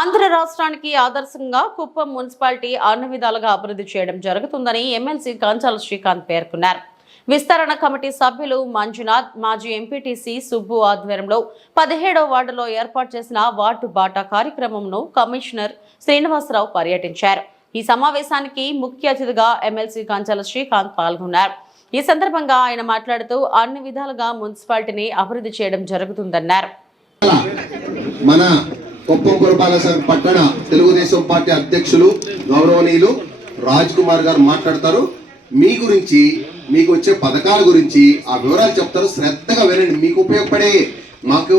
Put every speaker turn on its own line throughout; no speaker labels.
ఆంధ్ర రాష్ట్రానికి ఆదర్శంగా కుప్పం మున్సిపాలిటీ అన్ని విధాలుగా అభివృద్ధి చేయడం జరుగుతుందని ఎమ్మెల్సీ కంచాల శ్రీకాంత్ పేర్కొన్నారు. విస్తరణ కమిటీ సభ్యులు మంజునాథ్ మాజీ ఎంపీటీసీ సుబ్బు ఆధ్వర్యంలో పదిహేడో వార్డులో ఏర్పాటు చేసిన వార్డు బాటా కార్యక్రమంను కమిషనర్ శ్రీనివాసరావు పర్యటించారు. ఈ సమావేశానికి ముఖ్య అతిథిగా ఎమ్మెల్సీ కంచాల శ్రీకాంత్ పాల్గొన్నారు. ఈ సందర్భంగా ఆయన మాట్లాడుతూ అన్ని విధాలుగా మున్సిపాలిటీని అభివృద్ధి చేయడం జరుగుతుందన్నారు.
మన కుప్పం పురపాలక సంఘ పట్టణ తెలుగుదేశం పార్టీ అధ్యక్షులు గౌరవనీయులు రాజ్ కుమార్ గారు మాట్లాడతారు. మీ గురించి మీకు వచ్చే పథకాల గురించి ఆ వివరాలు చెప్తారు. శ్రద్ధగా వినండి. మీకు ఉపయోగపడే మాకు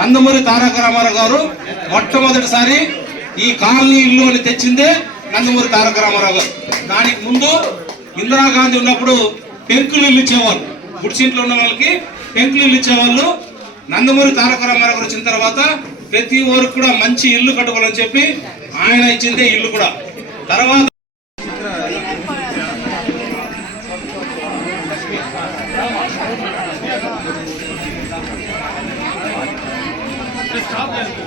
నందమూరి తారక రామారావు గారు మొట్టమొదటిసారి ఈ కాలనీ ఇల్లు అని తెచ్చిందే నందమూరి తారక రామారావు గారు. దానికి ముందు ఇందిరాగాంధీ ఉన్నప్పుడు పెంకులు ఇల్లు ఇచ్చేవాళ్ళు. గుడిసింట్లో ఉన్న వాళ్ళకి పెంకులు ఇల్లు ఇచ్చేవాళ్ళు. నందమూరి తారక రామారావు గారు వచ్చిన తర్వాత ప్రతి ఊరికి కూడా మంచి ఇల్లు కట్టుకోవాలని చెప్పి ఆయన ఇచ్చిందే ఇల్లు కూడా. తర్వాత
ఆ, పిలుస్తా ఉంటారు చెప్పు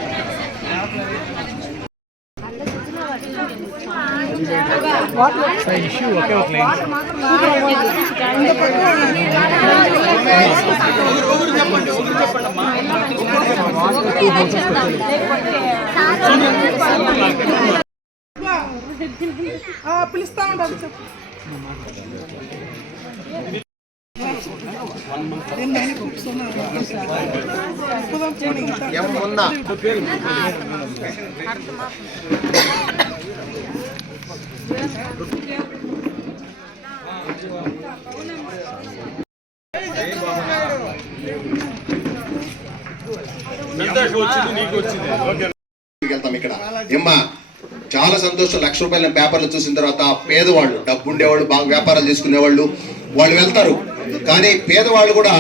పిలుస్తా ఉండాలి పోనీ ఇంకా.
ఏమన్నా వెళ్తాం ఇక్కడ. ఏమ్మా చాలా సంతోషం. లక్ష రూపాయల పేపర్లు చూసిన తర్వాత పేదవాళ్ళు డబ్బు ఉండేవాళ్ళు బాగా వ్యాపారాలు చేసుకునేవాళ్ళు వాళ్ళు వెళ్తారు. కానీ పేదవాళ్ళు కూడా